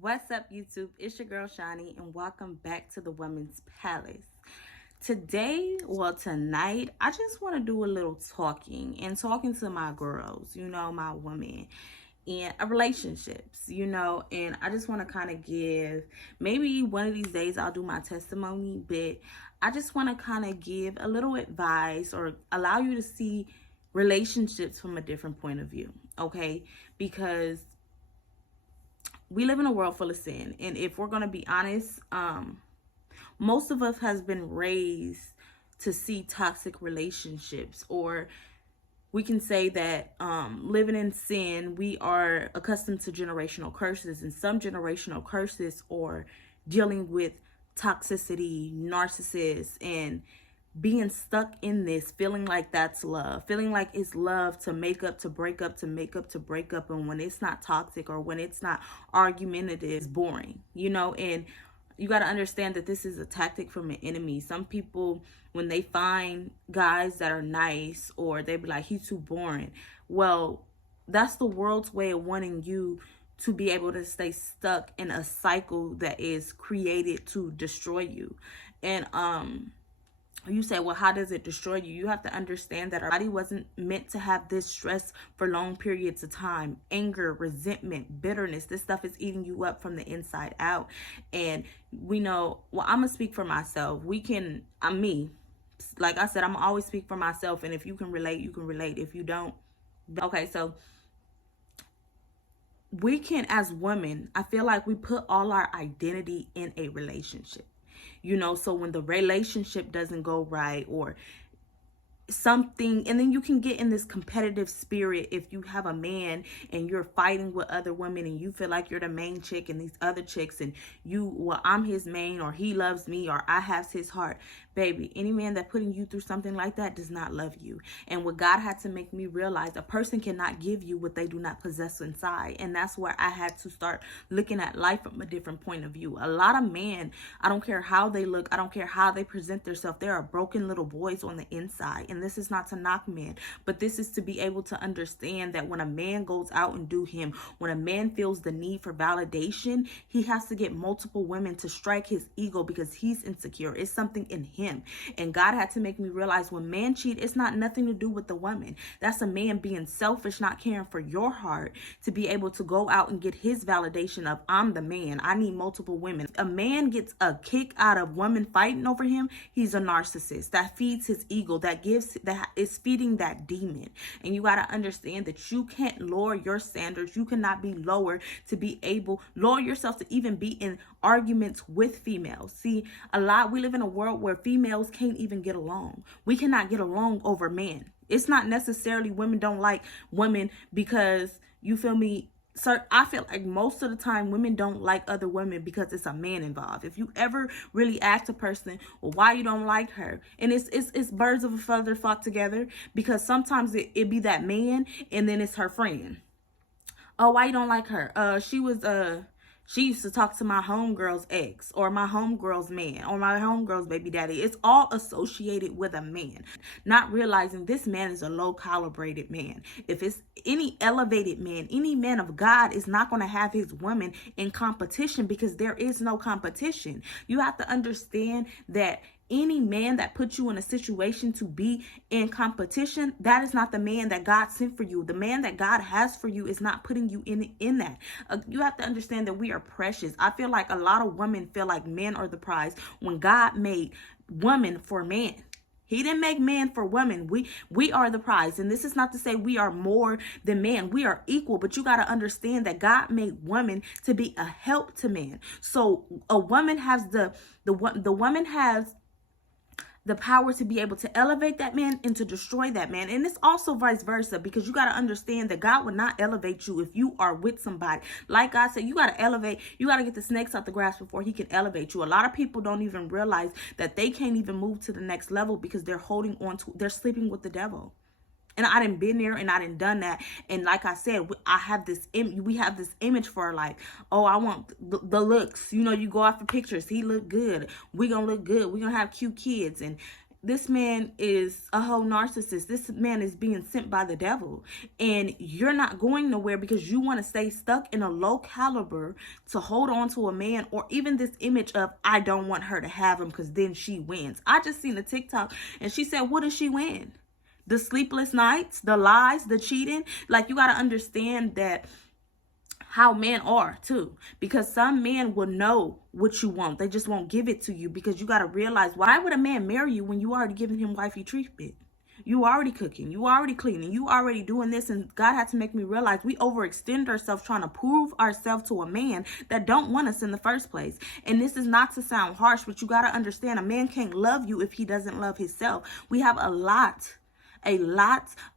What's up, YouTube? It's your girl Shani, and welcome back to the Women's Palace. Tonight, I just want to do a little talking to my girls, my women, and relationships, and I just want to kind of give, maybe one of these days I'll do my testimony, but I just want to kind of give a little advice or allow you to see relationships from a different point of view, okay? Because we live in a world full of sin, and if we're going to be honest, most of us has been raised to see toxic relationships, or we can say that living in sin, we are accustomed to generational curses, and some generational curses are dealing with toxicity, narcissists, and being stuck in this, feeling like that's love, feeling like it's love to make up, to break up, to make up, to break up. And when it's not toxic or when it's not argumentative, it's boring, and you got to understand that this is a tactic from an enemy. Some people, when they find guys that are nice, or they be like, he's too boring. Well, that's the world's way of wanting you to be able to stay stuck in a cycle that is created to destroy you. And you say, well, how does it destroy you? You have to understand that our body wasn't meant to have this stress for long periods of time. Anger, resentment, bitterness, this stuff is eating you up from the inside out. And we know, well, I'm going to speak for myself. I'm me. Like I said, I'm always speak for myself. And if you can relate, you can relate. If you don't, okay. So we can, as women, I feel like we put all our identity in a relationship. So when the relationship doesn't go right, or something, and then you can get in this competitive spirit if you have a man and you're fighting with other women and you feel like you're the main chick and these other chicks, and I'm his main, or he loves me, or I have his heart. Baby, any man that putting you through something like that does not love you. And what God had to make me realize, a person cannot give you what they do not possess inside. And that's where I had to start looking at life from a different point of view. A lot of men, I don't care how they look, I don't care how they present themselves, they are broken little boys on the inside. And this is not to knock men, but this is to be able to understand that when a man goes out and do him, when a man feels the need for validation, he has to get multiple women to strike his ego because he's insecure. It's something in him. And God had to make me realize, when men cheat, it's not nothing to do with the woman. That's a man being selfish, not caring for your heart, to be able to go out and get his validation of, I'm the man, I need multiple women. A man gets a kick out of women fighting over him, he's a narcissist. That feeds his ego, that is feeding that demon. And you got to understand that you can't lower your standards. You cannot be lower to be able, lower yourself to even be in arguments with females. See, we live in a world where females can't even get along. We cannot get along over men. It's not necessarily women don't like women because, you feel me, sir, I feel like most of the time women don't like other women because it's a man involved. If you ever really ask a person, well, why you don't like her, and it's birds of a feather flock together, because sometimes it be that man and then it's her friend. Oh, why you don't like her? She used to talk to my homegirl's ex, or my homegirl's man, or my homegirl's baby daddy. It's all associated with a man, not realizing this man is a low calibrated man. If it's any elevated man, any man of God is not going to have his woman in competition, because there is no competition. You have to understand that any man that puts you in a situation to be in competition, that is not the man that God sent for you. The man that God has for you is not putting you in that. You have to understand that we are precious. I feel like a lot of women feel like men are the prize, when God made woman for man. He didn't make man for women. We are the prize. And this is not to say we are more than man. We are equal, but you got to understand that God made woman to be a help to man. So a woman has the woman has the power to be able to elevate that man and to destroy that man. And it's also vice versa, because you got to understand that God would not elevate you if you are with somebody. Like God said, you got to elevate, you got to get the snakes out the grass before he can elevate you. A lot of people don't even realize that they can't even move to the next level because they're holding on to, they're sleeping with the devil. And I done been there, and I done done that. And like I said, we have this image for our life. Oh, I want the looks. You go out for pictures. He look good. We gonna look good. We gonna have cute kids. And this man is a whole narcissist. This man is being sent by the devil. And you're not going nowhere because you want to stay stuck in a low caliber to hold on to a man, or even this image of, I don't want her to have him because then she wins. I just seen a TikTok and she said, what does she win? The sleepless nights, the lies, the cheating. Like, you got to understand that how men are too, because some men will know what you want. They just won't give it to you, because you got to realize, why would a man marry you when you already giving him wifey treatment? You already cooking, you already cleaning, you already doing this. And God had to make me realize we overextend ourselves trying to prove ourselves to a man that don't want us in the first place. And this is not to sound harsh, but you got to understand, a man can't love you if he doesn't love himself. We have a lot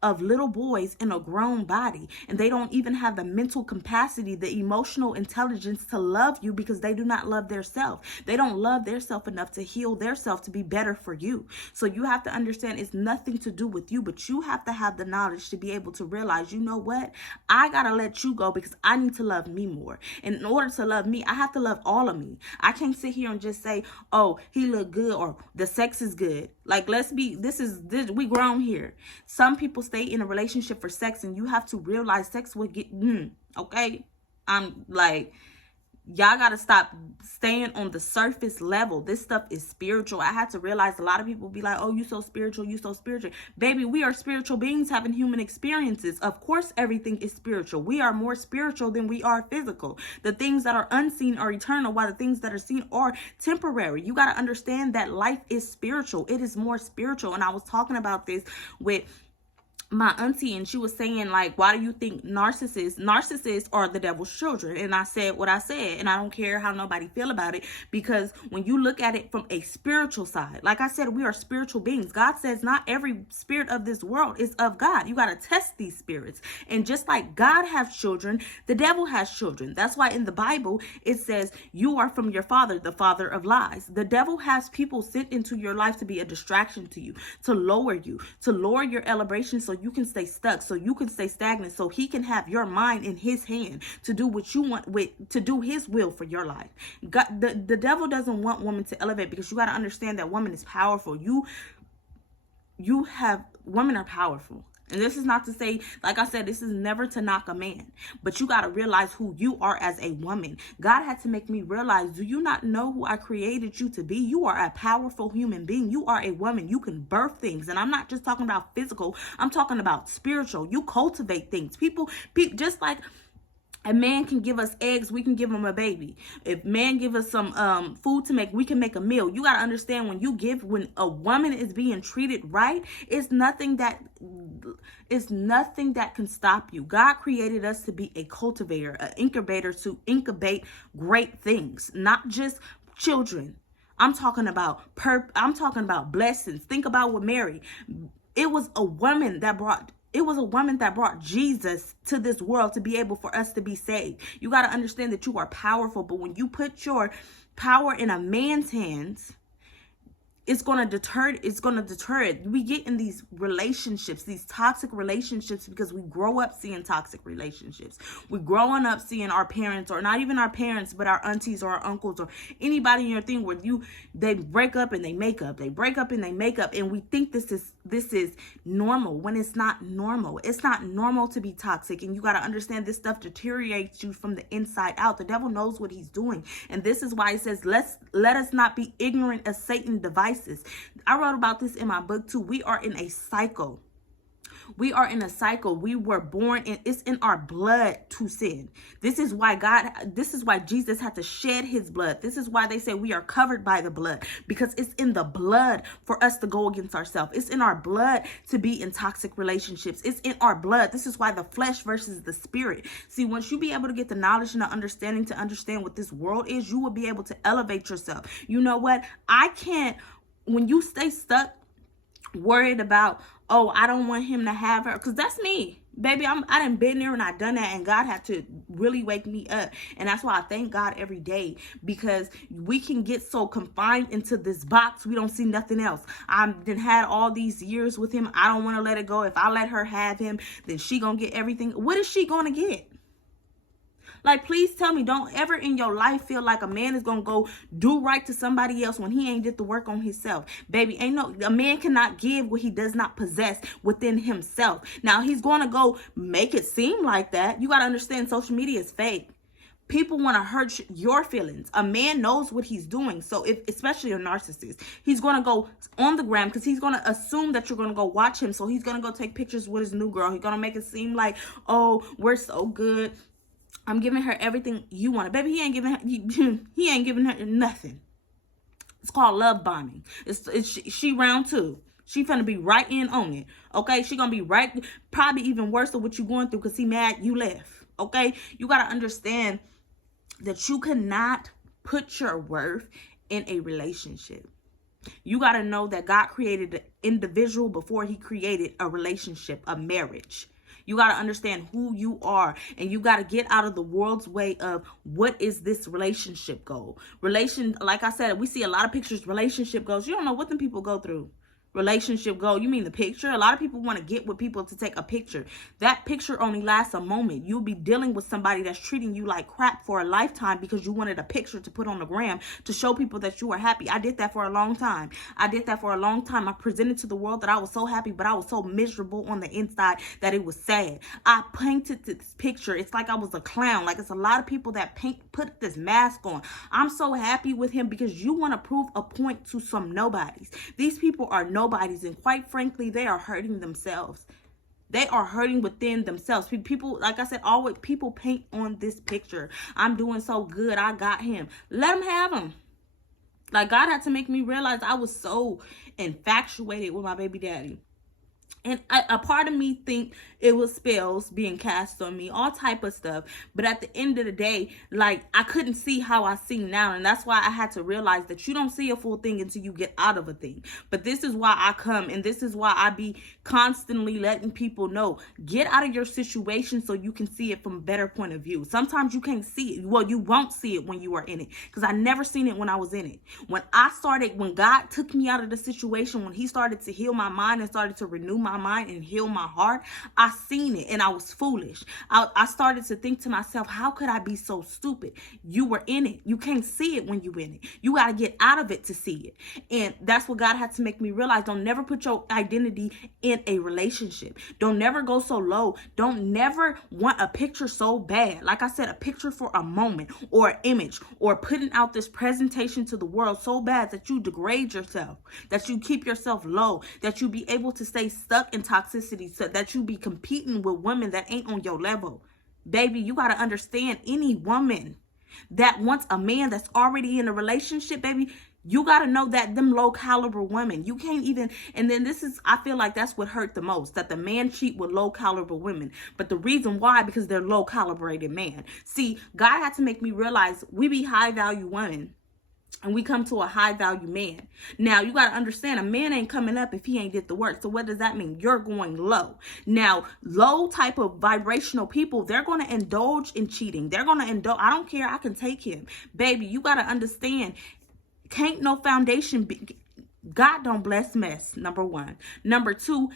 of little boys in a grown body, and they don't even have the mental capacity, the emotional intelligence to love you, because they do not love their self. They don't love their self enough to heal their self to be better for you. So you have to understand, it's nothing to do with you, but you have to have the knowledge to be able to realize, you know what, I gotta let you go because I need to love me more. And in order to love me, I have to love all of me. I can't sit here and just say, oh, he look good, or the sex is good. Like, we grown here. Some people stay in a relationship for sex, and you have to realize sex will get, okay? I'm like, y'all got to stop staying on the surface level. This stuff is spiritual. I had to realize, a lot of people be like, oh, you so spiritual, you so spiritual. Baby, we are spiritual beings having human experiences. Of course, everything is spiritual. We are more spiritual than we are physical. The things that are unseen are eternal, while the things that are seen are temporary. You got to understand that life is spiritual. It is more spiritual. And I was talking about this with my auntie, and she was saying, like, why do you think narcissists are the devil's children? And I said what I said, and I don't care how nobody feel about it, because when you look at it from a spiritual side, like I said, we are spiritual beings. God says not every spirit of this world is of God. You got to test these spirits. And just like God has children, the devil has children. That's why in the Bible it says, you are from your father, the father of lies. The devil has people sent into your life to be a distraction to you, to lower your elevation, so you can stay stuck, so you can stay stagnant, so he can have your mind in his hand to do what you want to do his will for your life. God, the devil doesn't want women to elevate, because you got to understand that woman is powerful. Women are powerful. And this is not to say, like I said, this is never to knock a man, but you got to realize who you are as a woman. God had to make me realize, do you not know who I created you to be? You are a powerful human being. You are a woman. You can birth things. And I'm not just talking about physical. I'm talking about spiritual. You cultivate things. People just like a man can give us eggs, we can give him a baby. If man give us some food to make, we can make a meal. You got to understand, when a woman is being treated right, it's nothing that can stop you. God created us to be a cultivator, an incubator, to incubate great things, not just children. I'm talking about blessings. Think about what Mary. It was a woman that brought Jesus to this world to be able for us to be saved. You got to understand that you are powerful, but when you put your power in a man's hands, it's going to deter it. We get in these relationships, these toxic relationships, because we grow up seeing toxic relationships. We're growing up seeing our parents, or not even our parents, but our aunties or our uncles or anybody in your thing, where they break up and they make up. They break up and they make up. And we think this is normal, when it's not normal. It's not normal to be toxic. And you got to understand, this stuff deteriorates you from the inside out. The devil knows what he's doing. And this is why it says, let us not be ignorant of Satan's devices. I wrote about this in my book too. We are in a cycle. We were born in, it's in our blood to sin. This is why Jesus had to shed his blood. This is why they say we are covered by the blood, because it's in the blood for us to go against ourselves. It's in our blood to be in toxic relationships. It's in our blood. This is why the flesh versus the spirit. See, once you be able to get the knowledge and the understanding to understand what this world is, you will be able to elevate yourself. You know what? When you stay stuck, worried about, oh, I don't want him to have her, because that's me, baby. I done been there and I done that, and God had to really wake me up. And that's why I thank God every day, because we can get so confined into this box, we don't see nothing else. I've been had all these years with him. I don't want to let it go. If I let her have him, then she gonna get everything. What is she gonna get? Like, please tell me, don't ever in your life feel like a man is gonna go do right to somebody else when he ain't did the work on himself. Baby, a man cannot give what he does not possess within himself. Now, he's gonna go make it seem like that. You gotta understand, social media is fake. People want to hurt your feelings. A man knows what he's doing. So if, especially a narcissist, he's going to go on the gram because he's going to assume that you're going to go watch him. So he's going to go take pictures with his new girl. He's going to make it seem like, oh, we're so good. I'm giving her everything you want. Baby, he ain't giving her nothing. It's called love bombing. She round two. She finna be right in on it. Okay? She gonna be right, probably even worse than what you going through because he mad you left. Okay? You gotta understand that you cannot put your worth in a relationship. You got to know that God created an individual before he created a relationship, a marriage. You got to understand who you are, and you got to get out of the world's way of what is this relationship goal. Like I said, we see a lot of pictures, relationship goals. You don't know what them people go through. Relationship goal, you mean the picture? A lot of people want to get with people to take a picture. That picture only lasts a moment. You'll be dealing with somebody that's treating you like crap for a lifetime because you wanted a picture to put on the gram to show people that you are happy. I did that for a long time. I presented to the world that I was so happy, but I was so miserable on the inside that it was sad. I painted this picture. It's like I was a clown. Like, it's a lot of people that put this mask on. I'm so happy with him because you want to prove a point to some nobodies. These people are nobodies, and quite frankly, they are hurting themselves. They are hurting within themselves. People, like I said, always people paint on this picture. I'm doing so good. I got him. Let him have him. Like, God had to make me realize I was so infatuated with my baby daddy. And a part of me think it was spells being cast on me, all type of stuff. But at the end of the day, like, I couldn't see how I see now. And that's why I had to realize that you don't see a full thing until you get out of a thing. But this is why I come, and this is why I be constantly letting people know, get out of your situation so you can see it from a better point of view. Sometimes you can't see it. Well, you won't see it when you are in it, because I never seen it when I was in it. When God took me out of the situation, when he started to heal my mind and started to renew my mind and heal my heart, I seen it and I was foolish. I started to think to myself, how could I be so stupid? You were in it. You can't see it when you in it. You got to get out of it to see it. And that's what God had to make me realize. Don't never put your identity in a relationship. Don't never go so low. Don't never want a picture so bad. Like I said, a picture for a moment or an image, or putting out this presentation to the world so bad that you degrade yourself, that you keep yourself low, that you be able to stay stuck in toxicity, so that you be competing with women that ain't on your level. Baby, you got to understand, any woman that wants a man that's already in a relationship, baby, you got to know that them low caliber women, you can't even, and then I feel like that's what hurt the most, that the man cheat with low caliber women. But the reason why, because they're low calibrated man. See, God had to make me realize we be high value women, and we come to a high value man. Now, you got to understand, a man ain't coming up if he ain't did the work. So what does that mean? You're going low. Now, low type of vibrational people, they're going to indulge in cheating. They're going to indulge. I don't care. I can take him. Baby, you got to understand, can't no foundation be, God don't bless mess, number one. Number two,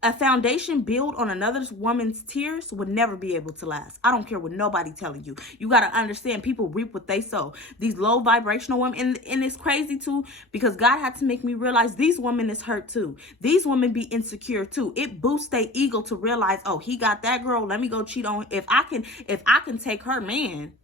a foundation built on another woman's tears would never be able to last. I don't care what nobody telling you. You got to understand, people reap what they sow. These low vibrational women, and it's crazy too, because God had to make me realize these women is hurt too. These women be insecure too. It boosts their ego to realize, oh, he got that girl, let me go cheat on. If I can take her man,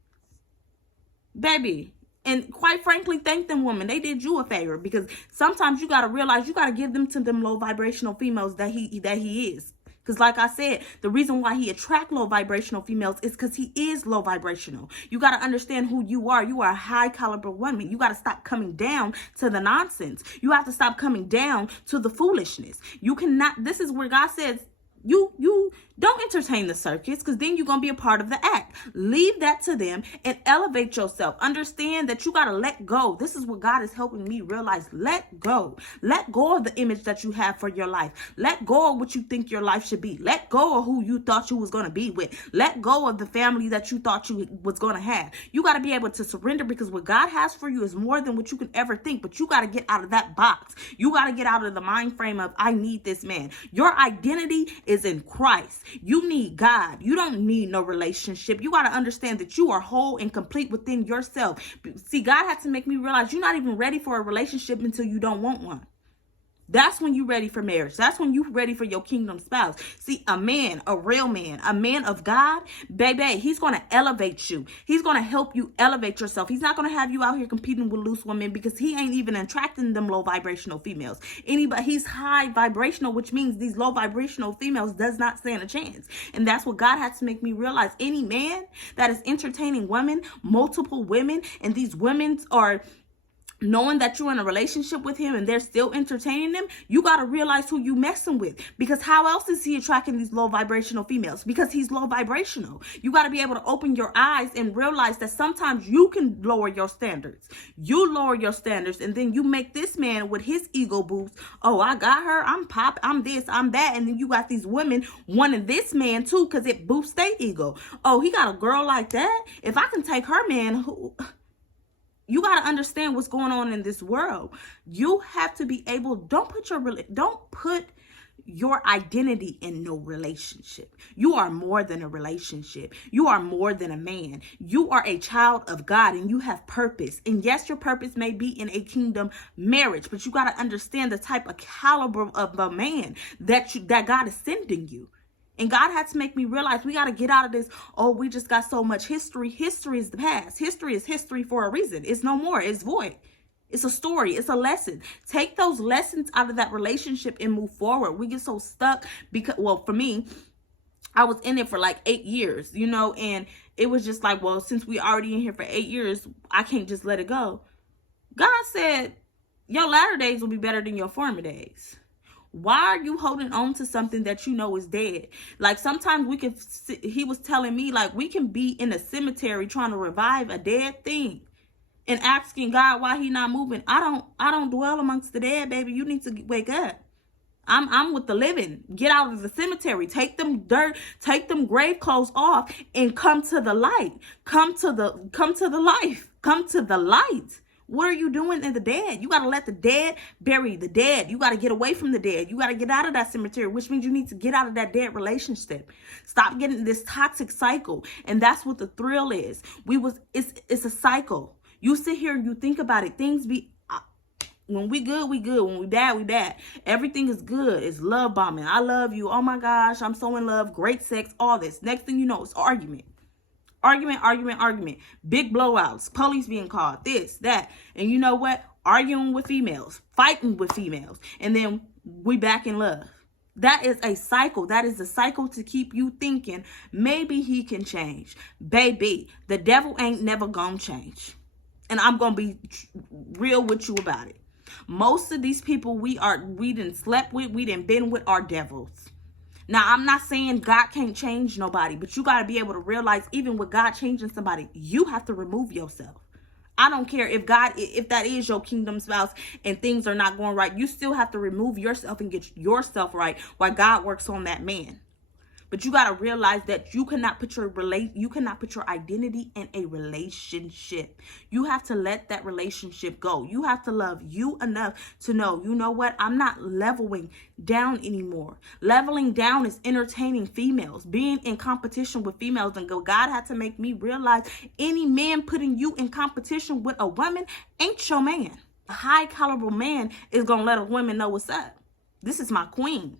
baby. And quite frankly, thank them women. They did you a favor, because sometimes you got to realize you got to give them to them low vibrational females that he is. Because like I said, the reason why he attract low vibrational females is because he is low vibrational. You got to understand who you are. You are a high caliber woman. You got to stop coming down to the nonsense. You have to stop coming down to the foolishness. You cannot, this is where God says, you don't entertain the circus, because then you're going to be a part of the act. Leave that to them and elevate yourself. Understand that you got to let go. This is what God is helping me realize. Let go. Let go of the image that you have for your life. Let go of what you think your life should be. Let go of who you thought you was going to be with. Let go of the family that you thought you was going to have. You got to be able to surrender, because what God has for you is more than what you can ever think. But you got to get out of that box. You got to get out of the mind frame of, I need this man. Your identity is is in Christ. You need God. You don't need no relationship. You got to understand that you are whole and complete within yourself. See, God had to make me realize you're not even ready for a relationship until you don't want one. That's when you're ready for marriage. That's when you're ready for your kingdom spouse. See, a man, a real man, a man of God, baby, he's going to elevate you. He's going to help you elevate yourself. He's not going to have you out here competing with loose women, because he ain't even attracting them low vibrational females. He's high vibrational, which means these low vibrational females does not stand a chance. And that's what God had to make me realize. Any man that is entertaining women, multiple women, and these women are knowing that you're in a relationship with him and they're still entertaining them, you got to realize who you messing with. Because how else is he attracting these low vibrational females? Because he's low vibrational. You got to be able to open your eyes and realize that sometimes you can lower your standards. You lower your standards, and then you make this man with his ego boost. Oh, I got her. I'm pop. I'm this. I'm that. And then you got these women wanting this man too, because it boosts their ego. Oh, he got a girl like that. If I can take her man, who... You got to understand what's going on in this world. You have to be able, don't put your identity in no relationship. You are more than a relationship. You are more than a man. You are a child of God, and you have purpose. And yes, your purpose may be in a kingdom marriage, but you got to understand the type of caliber of a man that God is sending you. And God had to make me realize we got to get out of this. Oh, we just got so much history. History is the past. History is history for a reason. It's no more. It's void. It's a story. It's a lesson. Take those lessons out of that relationship and move forward. We get so stuck because, well, for me, I was in it for like 8 years, and it was just like, well, since we already in here for 8 years, I can't just let it go. God said, your latter days will be better than your former days. Why are you holding on to something that you know is dead? Like, sometimes he was telling me, like, we can be in a cemetery trying to revive a dead thing and asking God why he not moving. I don't dwell amongst the dead, baby. You need to wake up. I'm with the living. Get out of the cemetery. Take them grave clothes off and come to the light. Come to the life. Come to the light. What are you doing in the dead? You got to let the dead bury the dead. You got to get away from the dead. You got to get out of that cemetery, which means you need to get out of that dead relationship. Stop getting this toxic cycle. And that's what the thrill is. It's a cycle. You sit here and you think about it. Things be, when we good, we good. When we bad, we bad. Everything is good. It's love bombing. I love you. Oh my gosh, I'm so in love. Great sex, all this. Next thing you know, it's argument. Argument. Big blowouts. Police being called. This, that. And you know what? Arguing with females. Fighting with females. And then we back in love. That is a cycle. That is a cycle to keep you thinking maybe he can change. Baby, the devil ain't never gonna change. And I'm gonna be real with you about it. Most of these people we done slept with, we done been with, are devils. Now, I'm not saying God can't change nobody, but you got to be able to realize even with God changing somebody, you have to remove yourself. I don't care if that is your kingdom spouse and things are not going right, you still have to remove yourself and get yourself right while God works on that man. But you got to realize that you cannot put your identity in a relationship. You have to let that relationship go. You have to love you enough to know, you know what? I'm not leveling down anymore. Leveling down is entertaining females, being in competition with females. And God had to make me realize any man putting you in competition with a woman ain't your man. A high caliber man is going to let a woman know what's up. This is my queen.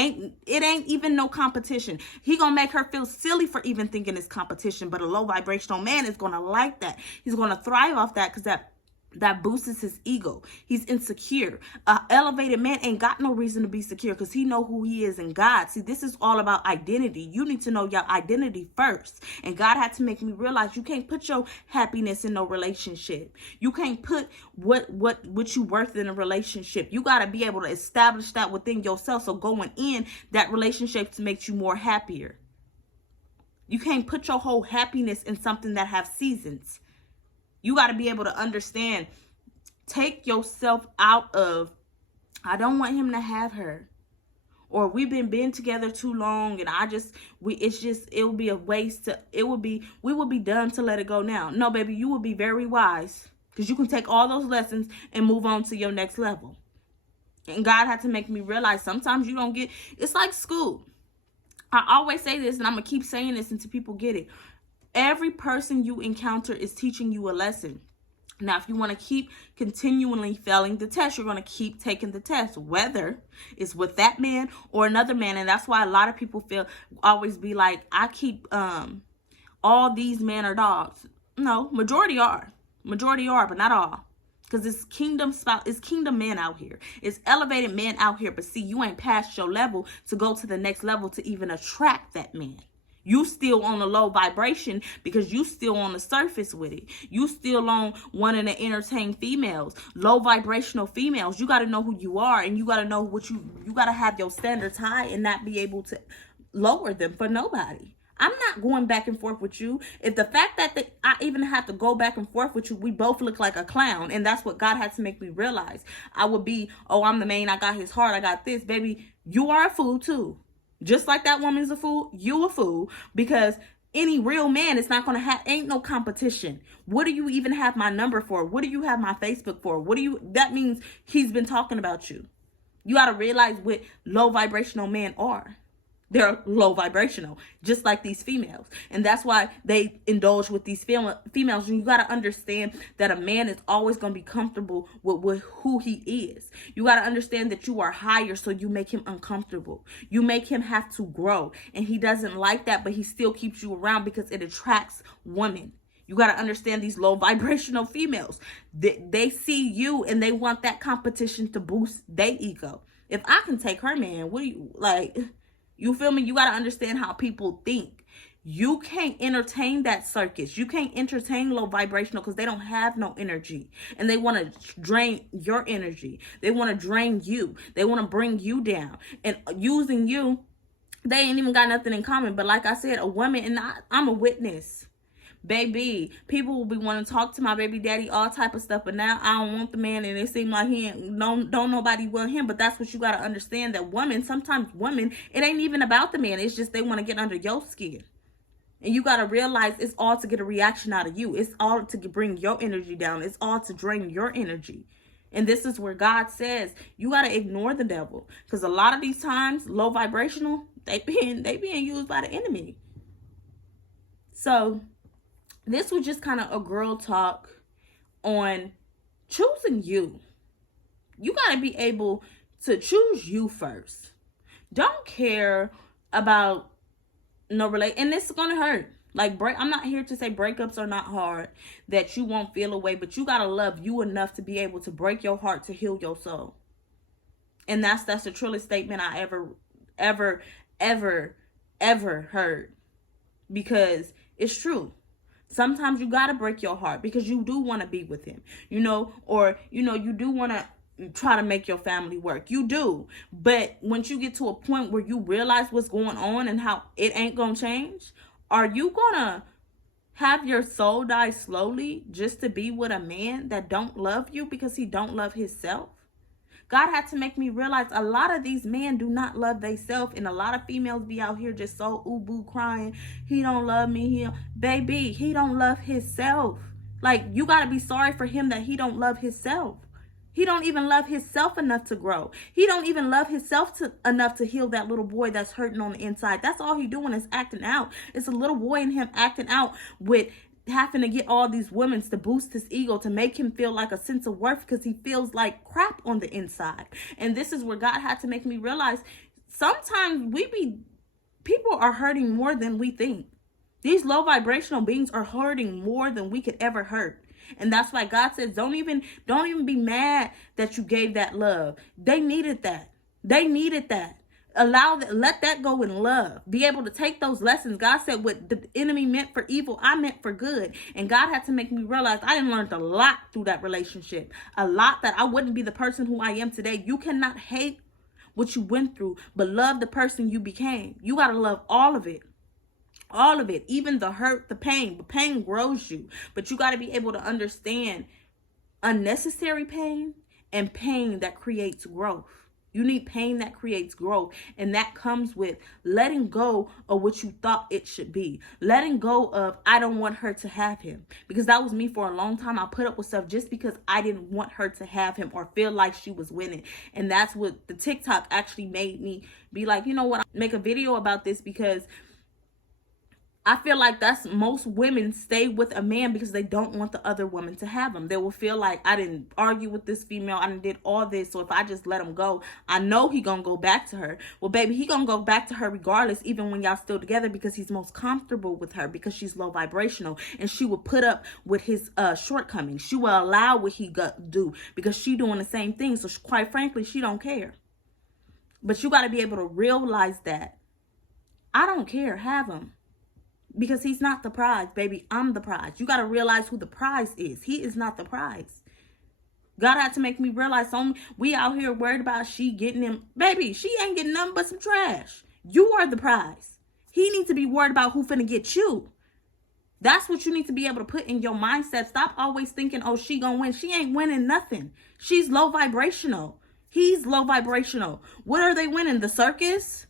It ain't even no competition. He gonna make her feel silly for even thinking it's competition. But a low vibrational man is gonna like that. He's gonna thrive off that because that boosts his ego. He's insecure. An elevated man ain't got no reason to be secure because he know who he is in God. See, this is all about identity. You need to know your identity first. And God had to make me realize you can't put your happiness in no relationship. You can't put what you worth in a relationship. You got to be able to establish that within yourself. So going in that relationship to make you more happier. You can't put your whole happiness in something that have seasons. You got to be able to understand, take yourself out of, I don't want him to have her. Or we've been together too long and it will be a waste we will be done to let it go now. No, baby, you will be very wise because you can take all those lessons and move on to your next level. And God had to make me realize sometimes you don't get, it's like school. I always say this, and I'm going to keep saying this until people get it. Every person you encounter is teaching you a lesson. Now, if you want to keep continually failing the test, you're going to keep taking the test, whether it's with that man or another man. And that's why a lot of people always be like, I keep all these men are dogs. No, majority are, but not all. Because it's kingdom men out here. It's elevated men out here. But see, you ain't past your level to go to the next level to even attract that man. You still on a low vibration because you still on the surface with it. You still on wanting to entertain females, low vibrational females. You got to know who you are, and you got to know what you got to have your standards high and not be able to lower them for nobody. I'm not going back and forth with you. If the fact that I even have to go back and forth with you, we both look like a clown. And that's what God had to make me realize. I would be, oh, I'm the man. I got his heart. I got this. Baby, you are a fool too. Just like that woman's a fool, you a fool. Because any real man is not going to have, ain't no competition. What do you even have my number for? What do you have my Facebook for? That means he's been talking about you. You got to realize what low vibrational men are. They're low vibrational, just like these females. And that's why they indulge with these females. And you got to understand that a man is always going to be comfortable with who he is. You got to understand that you are higher, so you make him uncomfortable. You make him have to grow. And he doesn't like that, but he still keeps you around because it attracts women. You got to understand these low vibrational females. They see you and they want that competition to boost their ego. If I can take her man, what do you like? You feel me? You got to understand how people think. You can't entertain that circus. You can't entertain low vibrational because they don't have no energy. And they want to drain your energy. They want to drain you. They want to bring you down. And using you, they ain't even got nothing in common. But like I said, a woman, and I'm a witness. Baby, people will be wanting to talk to my baby daddy, all type of stuff, but now I don't want the man, and it seems like don't nobody want him. But that's what you got to understand, that sometimes women, it ain't even about the man. It's just they want to get under your skin. And you got to realize it's all to get a reaction out of you. It's all to bring your energy down. It's all to drain your energy. And this is where God says you got to ignore the devil, because a lot of these times, low vibrational, they being used by the enemy. So this was just kind of a girl talk on choosing you. You got to be able to choose you first. Don't care about no relate. And this is going to hurt. I'm not here to say breakups are not hard, that you won't feel away, but you got to love you enough to be able to break your heart to heal your soul. And that's the truest statement I ever heard. Because it's true. Sometimes you got to break your heart because you do want to be with him, or you do want to try to make your family work. You do. But once you get to a point where you realize what's going on and how it ain't going to change, are you going to have your soul die slowly just to be with a man that don't love you because he don't love himself? God had to make me realize a lot of these men do not love themselves, and a lot of females be out here just so boo crying. He don't love me. Baby, he don't love himself. You got to be sorry for him that he don't love himself. He don't even love himself enough to grow. He don't even love himself enough to heal that little boy that's hurting on the inside. That's all he doing is acting out. It's a little boy in him acting out with having to get all these women to boost his ego, to make him feel like a sense of worth because he feels like crap on the inside. And this is where God had to make me realize sometimes people are hurting more than we think. These low vibrational beings are hurting more than we could ever hurt. And that's why God says, don't even be mad that you gave that love. They needed that. Let that go in love. Be able to take those lessons. God said what the enemy meant for evil, I meant for good. And God had to make me realize I learned a lot through that relationship. A lot that I wouldn't be the person who I am today. You cannot hate what you went through, but love the person you became. You got to love all of it. All of it. Even the hurt, the pain. The pain grows you. But you got to be able to understand unnecessary pain and pain that creates growth. You need pain that creates growth. And that comes with letting go of what you thought it should be. Letting go of, I don't want her to have him. Because that was me for a long time. I put up with stuff just because I didn't want her to have him or feel like she was winning. And that's what the TikTok actually made me be like, you know what, I'll make a video about this, because I feel like that's most women stay with a man because they don't want the other woman to have him. They will feel like, I didn't argue with this female, I did all this, so if I just let him go, I know he gonna go back to her. Well, baby, he gonna go back to her regardless, even when y'all still together, because he's most comfortable with her, because she's low vibrational, and she will put up with his shortcomings. She will allow what he do because she doing the same thing. So quite frankly, she don't care. But you got to be able to realize that I don't care, have him. Because he's not the prize, baby. I'm the prize. You got to realize who the prize is. He is not the prize. God had to make me realize we out here worried about she getting him. Baby, she ain't getting nothing but some trash. You are the prize. He needs to be worried about who finna get you. That's what you need to be able to put in your mindset. Stop always thinking, oh, she gonna win. She ain't winning nothing. She's low vibrational. He's low vibrational. What are they winning? The circus?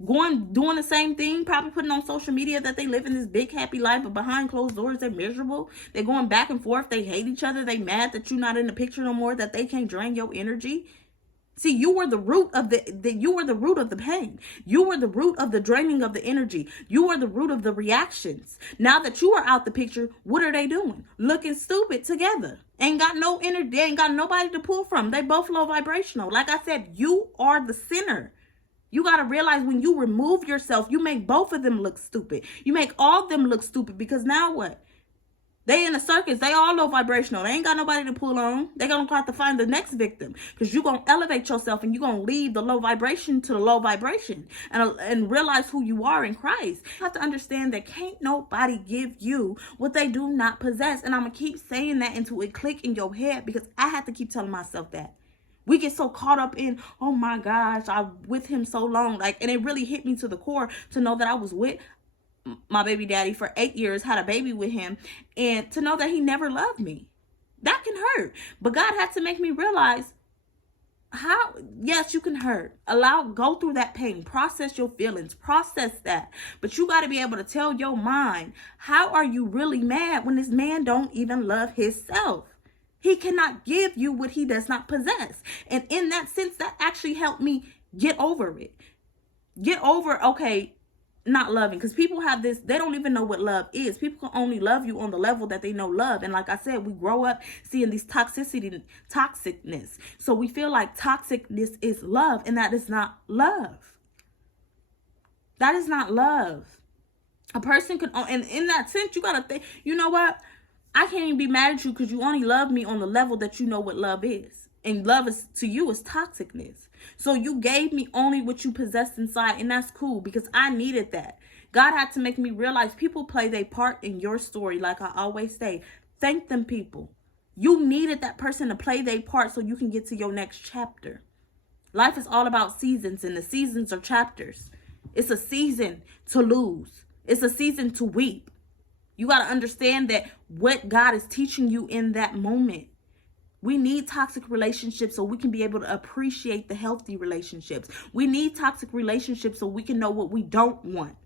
Doing the same thing, probably putting on social media that they live in this big happy life, but behind closed doors they're miserable. They're going back and forth. They hate each other. They mad that you're not in the picture no more, that they can't drain your energy. See, you were the root of you were the root of the pain. You were the root of the draining of the energy. You were the root of the reactions. Now that you are out the picture, what are they doing? Looking stupid together. Ain't got no energy. They ain't got nobody to pull from. They both low vibrational. Like I said, you are the center. You got to realize when you remove yourself, you make both of them look stupid. You make all of them look stupid, because now what? They in a circus. They all low vibrational. They ain't got nobody to pull on. They going to have to find the next victim, because you're going to elevate yourself and you're going to leave the low vibration to the low vibration and realize who you are in Christ. You have to understand that can't nobody give you what they do not possess. And I'm going to keep saying that until it click in your head, because I have to keep telling myself that. We get so caught up in, oh my gosh, I with him so long. And it really hit me to the core to know that I was with my baby daddy for 8 years, had a baby with him, and to know that he never loved me. That can hurt. But God had to make me realize yes, you can hurt. Go through that pain. Process your feelings. Process that. But you got to be able to tell your mind, how are you really mad when this man don't even love himself? He cannot give you what he does not possess. And in that sense, that actually helped me get over it. Get over, okay, not loving. Because people have this, they don't even know what love is. People can only love you on the level that they know love. And like I said, we grow up seeing these toxicness. So we feel like toxicness is love, and that is not love. That is not love. A person can, and in that sense, you got to think, you know what? I can't even be mad at you because you only love me on the level that you know what love is. And love is, to you, is toxicness. So you gave me only what you possessed inside, and that's cool, because I needed that. God had to make me realize people play their part in your story. Like I always say, thank them people. You needed that person to play their part so you can get to your next chapter. Life is all about seasons, and the seasons are chapters. It's a season to lose. It's a season to weep. You got to understand that what God is teaching you in that moment. We need toxic relationships so we can be able to appreciate the healthy relationships. We need toxic relationships so we can know what we don't want.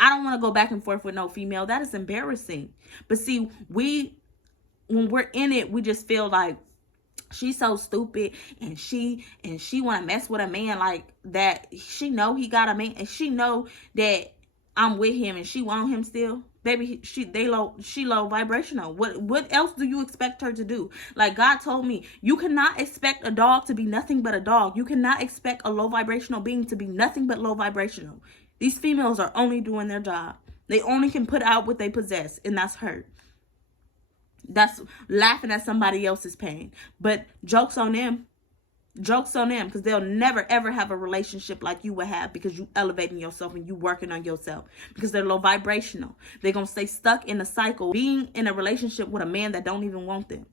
I don't want to go back and forth with no female. That is embarrassing. But see, when we're in it, we just feel like she's so stupid, and she want to mess with a man like that. She know he got a man, and she know that I'm with him, and she want him still. Baby, she low vibrational. What else do you expect her to do? Like God told me, you cannot expect a dog to be nothing but a dog. You cannot expect a low vibrational being to be nothing but low vibrational. These females are only doing their job. They only can put out what they possess, and that's hurt. That's laughing at somebody else's pain. But joke's on them. Joke's on them, because they'll never ever have a relationship like you would have, because you elevating yourself and you working on yourself, because they're low vibrational. They're gonna stay stuck in a cycle, being in a relationship with a man that don't even want them,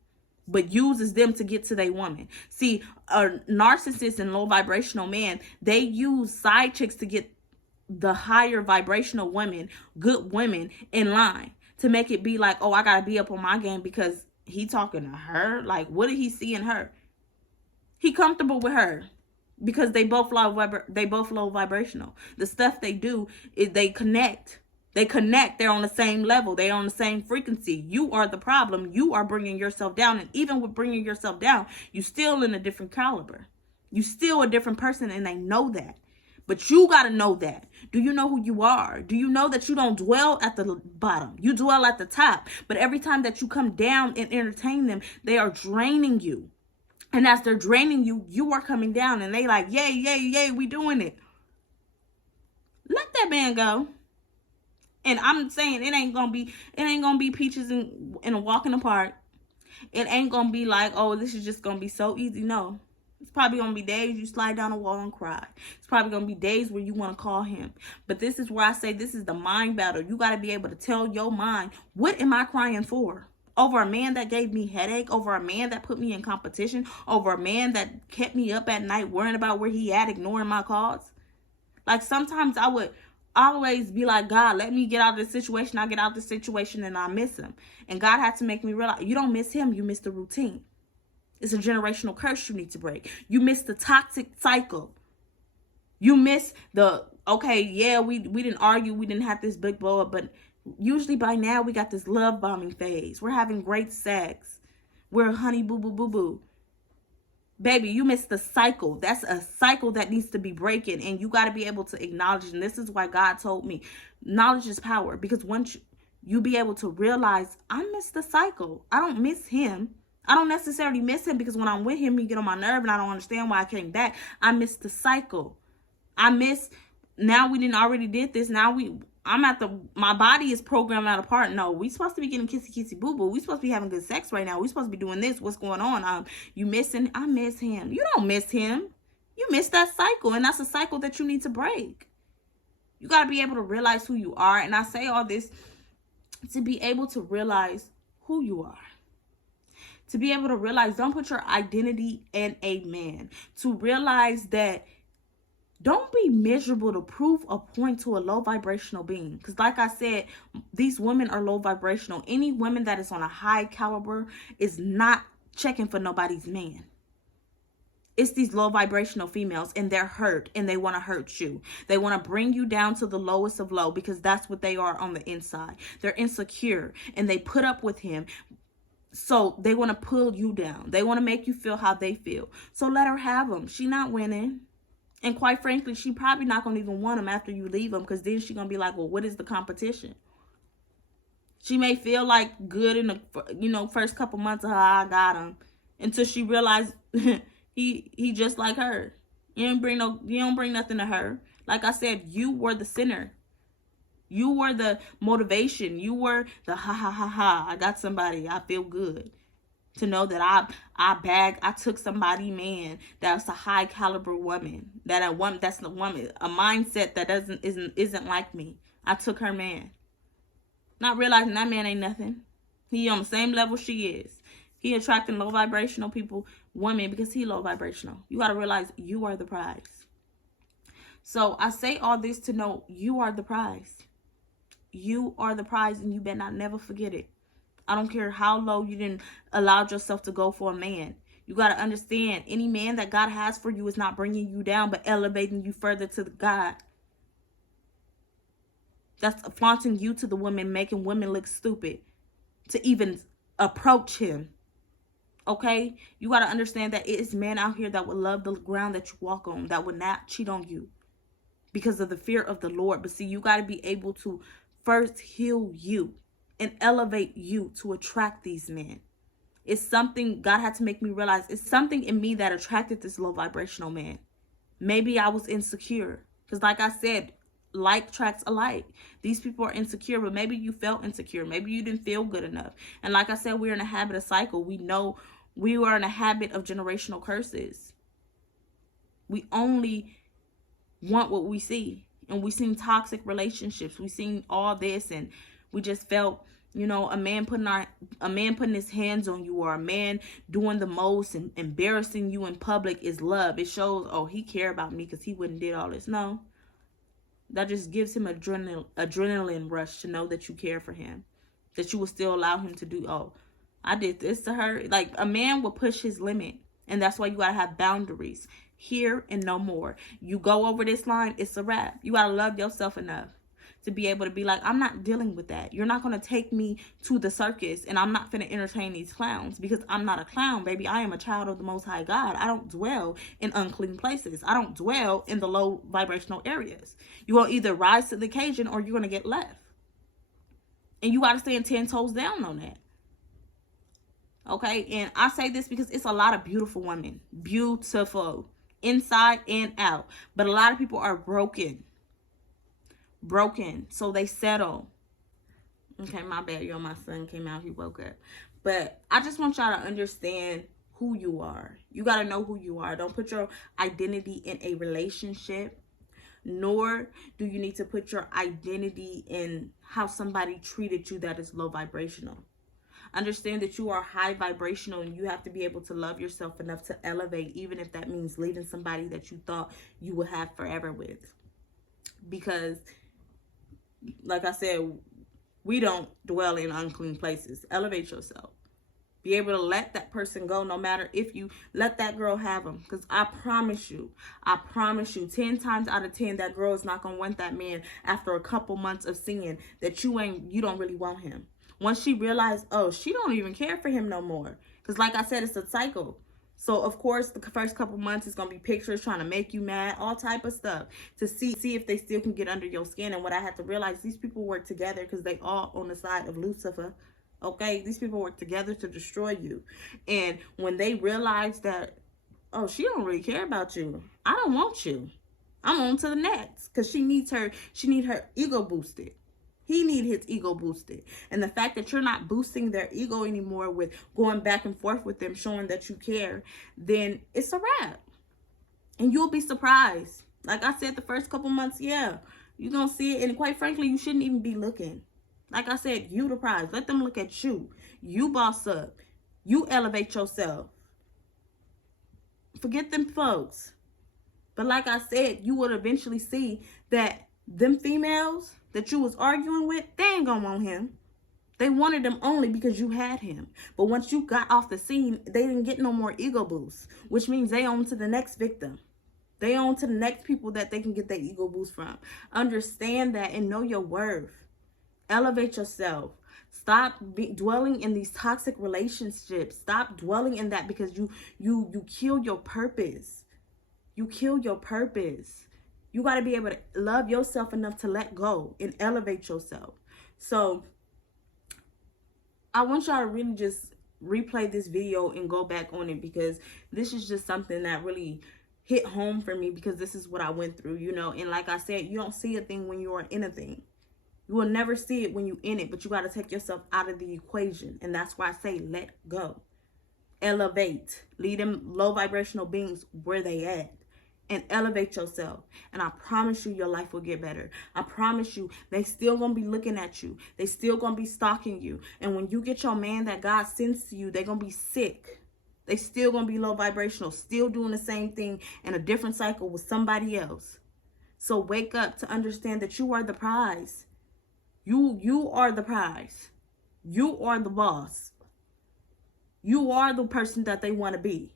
but uses them to get to their woman. See, a narcissist and low vibrational man, they use side chicks to get the higher vibrational women, good women, in line, to make it be like, oh, I gotta be up on my game because he talking to her. Like, what did he see in her? He comfortable with her. because they both low vibrational. The stuff they do is they connect. They're on the same level, they're on the same frequency. You are the problem. You are bringing yourself down, and even with bringing yourself down, you still in a different caliber. You still a different person, and they know that. But you got to know that. Do you know who you are? Do you know that you don't dwell at the bottom? You dwell at the top. But every time that you come down and entertain them, they are draining you. And as they're draining you, you are coming down, and they like, yay, yay, yay, we doing it. Let that man go. And I'm saying it ain't gonna be peaches in a walk in the park. It ain't gonna be like, oh, this is just gonna be so easy. No. It's probably going to be days you slide down a wall and cry. It's probably going to be days where you want to call him. But this is where I say this is the mind battle. You got to be able to tell your mind, what am I crying for? Over a man that gave me headache? Over a man that put me in competition? Over a man that kept me up at night worrying about where he at, ignoring my calls? Like, sometimes I would always be like, God, let me get out of this situation. I get out of this situation and I miss him. And God had to make me realize, you don't miss him, you miss the routine. It's a generational curse you need to break. You miss the toxic cycle. You miss the, okay, yeah, we didn't argue. We didn't have this big blow up. But usually by now we got this love bombing phase. We're having great sex. We're honey boo boo boo boo. Baby, you miss the cycle. That's a cycle that needs to be breaking. And you got to be able to acknowledge it. And this is why God told me, knowledge is power. Because once you be able to realize, I miss the cycle. I don't miss him. I don't necessarily miss him, because when I'm with him, he get on my nerve and I don't understand why I came back. I miss the cycle. Now we didn't already did this. Now my body is programmed out apart. No, we supposed to be getting kissy kissy boo boo. We supposed to be having good sex right now. We supposed to be doing this. What's going on? You missing? I miss him. You don't miss him. You miss that cycle, and that's a cycle that you need to break. You got to be able to realize who you are. And I say all this to be able to realize who you are. To be able to realize, don't put your identity in a man. To realize that don't be miserable to prove a point to a low vibrational being. Because like I said, these women are low vibrational. Any woman that is on a high caliber is not checking for nobody's man. It's these low vibrational females, and they're hurt, and they want to hurt you. They want to bring you down to the lowest of low, because that's what they are on the inside. They're insecure, and they put up with him. So they want to pull you down. They want to make you feel how they feel. So let her have them. She not winning. And quite frankly, she probably not going to even want them after you leave them, because then she going to be like, well, what is the competition? She may feel like good in the first couple months of her, I got him, until she realized he just like her. You don't bring nothing to her. Like I said, you were the center. You were the motivation. You were the ha ha ha ha. I got somebody. I feel good to know that I took somebody, man, that's a high caliber woman. That's the woman, a mindset that isn't like me. I took her man. Not realizing that man ain't nothing. He on the same level she is. He attracting low vibrational women, because he low vibrational. You got to realize you are the prize. So I say all this to know you are the prize. You are the prize, and you better not never forget it. I don't care how low you didn't allow yourself to go for a man. You got to understand, any man that God has for you is not bringing you down, but elevating you further to the God. That's flaunting you to the women, making women look stupid to even approach him. Okay? You got to understand that it is men out here that would love the ground that you walk on, that would not cheat on you because of the fear of the Lord. But see, you got to be able to first heal you and elevate you to attract these men. It's something God had to make me realize. It's something in me that attracted this low vibrational man. Maybe I was insecure, because like I said, like attracts alike. These people are insecure, but maybe you felt insecure. Maybe you didn't feel good enough. And like I said, we're in a habit of cycle. We know we are in a habit of generational curses. We only want what we see. And we seen toxic relationships. We seen all this, and we just felt, a man putting his hands on you, or a man doing the most and embarrassing you in public is love. It shows, oh, he cared about me because he wouldn't did all this. No. That just gives him adrenaline rush to know that you care for him. That you will still allow him to do, oh, I did this to her. Like, a man will push his limit. And that's why you got to have boundaries. Here and no more. You go over this line, it's a wrap. You gotta love yourself enough to be able to be like, I'm not dealing with that. You're not going to take me to the circus, and I'm not going to entertain these clowns, because I'm not a clown, baby. I am a child of the Most High God. I don't dwell in unclean places. I don't dwell in the low vibrational areas. You're going to either rise to the occasion or you're going to get left. And you got to stand 10 toes down on that. Okay? And I say this because it's a lot of beautiful women. Beautiful. Inside and out. But a lot of people are broken, so they settle. Okay, my bad, y'all. My son came out, he woke up. But I just want y'all to understand who you are. You got to know who you are. Don't put your identity in a relationship, nor do you need to put your identity in how somebody treated you that is low vibrational. Understand that you are high vibrational, and you have to be able to love yourself enough to elevate, even if that means leaving somebody that you thought you would have forever with. Because like I said, we don't dwell in unclean places. Elevate yourself. Be able to let that person go, no matter if you let that girl have him. Because I promise you, 10 times out of 10, that girl is not going to want that man after a couple months of seeing that you don't really want him. Once she realized, oh, she don't even care for him no more. Because like I said, it's a cycle. So, of course, the first couple months is going to be pictures trying to make you mad, all type of stuff, to see if they still can get under your skin. And what I had to realize, these people work together because they all on the side of Lucifer. Okay? These people work together to destroy you. And when they realize that, oh, she don't really care about you. I don't want you. I'm on to the next. Because she needs her ego boosted. He need his ego boosted. And the fact that you're not boosting their ego anymore with going back and forth with them, showing that you care, then it's a wrap. And you'll be surprised. Like I said, the first couple months, yeah, you're going to see it. And quite frankly, you shouldn't even be looking. Like I said, you the prize. Let them look at you. You boss up. You elevate yourself. Forget them folks. But like I said, you would eventually see that them females that you was arguing with, they ain't gonna want him. They wanted him only because you had him. But once you got off the scene, they didn't get no more ego boost, which means they on to the next victim. They on to the next people that they can get their ego boost from. Understand that and know your worth. Elevate yourself. Stop dwelling in these toxic relationships. Stop dwelling in that, because you kill your purpose. You kill your purpose. You got to be able to love yourself enough to let go and elevate yourself. So I want y'all to really just replay this video and go back on it, because this is just something that really hit home for me, because this is what I went through, you know. And like I said, you don't see a thing when you are in a thing. You will never see it when you in it, but you got to take yourself out of the equation. And that's why I say let go. Elevate. Leave them low vibrational beings where they at. And elevate yourself. And I promise you, your life will get better. I promise you, they still gonna be looking at you. They still gonna be stalking you. And when you get your man that God sends to you, they gonna be sick. They still gonna be low vibrational, still doing the same thing in a different cycle with somebody else. So wake up to understand that you are the prize. You are the prize. You are the boss. You are the person that they want to be.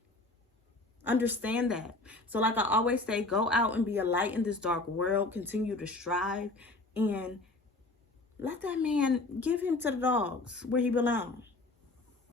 Understand that. So like I always say, go out and be a light in this dark world. Continue to strive, and let that man, give him to the dogs where he belongs.